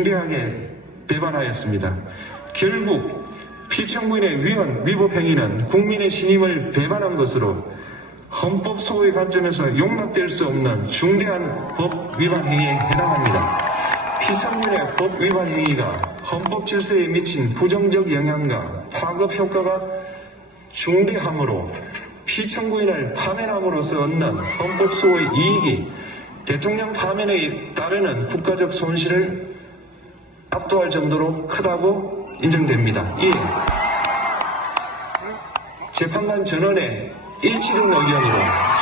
중대하게 배반하였습니다. 결국 피청구인의 위헌 위법 행위는 국민의 신임을 배반한 것으로 헌법 소의 관점에서 용납될 수 없는 중대한 법 위반 행위에 해당합니다. 피청구인의 법 위반 행위가 헌법 질서에 미친 부정적 영향과 파급 효과가 중대하므로 피청구인을 파면함으로써 얻는 헌법 소의 이익이 대통령 파면에 따르는 국가적 손실을 압도할 정도로 크다고 인정됩니다. 이에 재판관 전원의 일치된 의견으로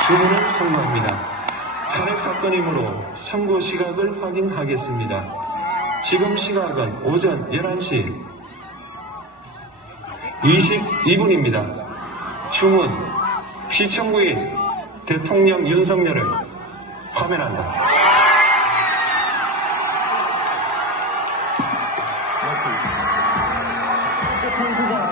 주문을 선고합니다. 탄핵 사건이므로 선고 시각을 확인하겠습니다. 지금 시각은 오전 11시 22분입니다. 주문 피청구인 대통령 윤석열을 파면한다. 这窗户过来。